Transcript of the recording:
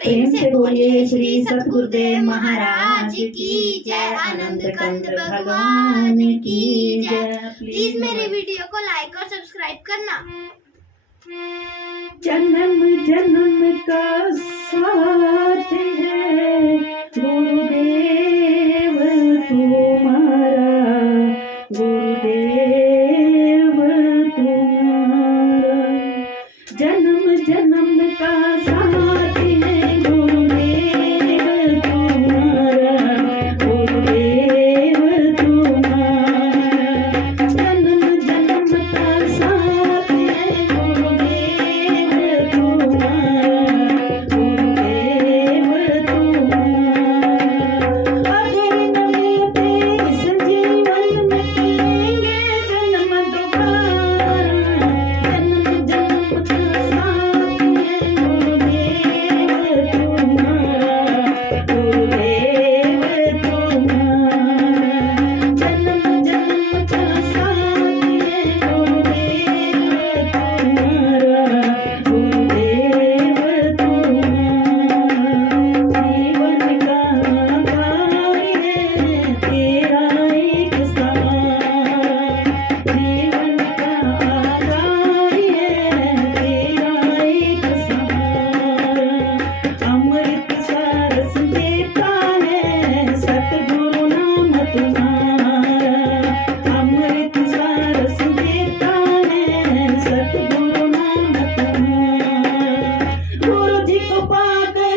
प्रेम से बोलिए श्री सतगुरुदेव महाराज की जय, आनंद कंद भगवान की जय। प्लीज मेरे वीडियो को लाइक और सब्सक्राइब करना। जन्म जन्म का साथ है गुरुदेव तुम्हारा, गुरुदेव तुम्हारा। जन्म जन्म का साथ है गुरुदेव तुम्हारा, गुरुदेव तुम्हारा। जन्म जन्म का साथ है गुरुदेव तुम्हारा, गुरुदेव तुम्हारा। अगर न मिलते इस जीवन में पिएंगे जन्म दोबारा। जन्म जन्म का साथ है गुरुदेव तुम्हारा, गुरुदेव तुम्हारा। जन्म जन्म का साथ है गुरुदेव तुम्हारा, गुरुदेव तुम्हारा। जीवन का कार्य है तेरा एक सहारा, जीवन का कार्य है तेरा एक सहारा। अमृत सरस देता है सतगुरु नाम तुम्हारा, अमृत सरस देता है सतगुरु नाम तुम्हारा। गुरु जी को पाकर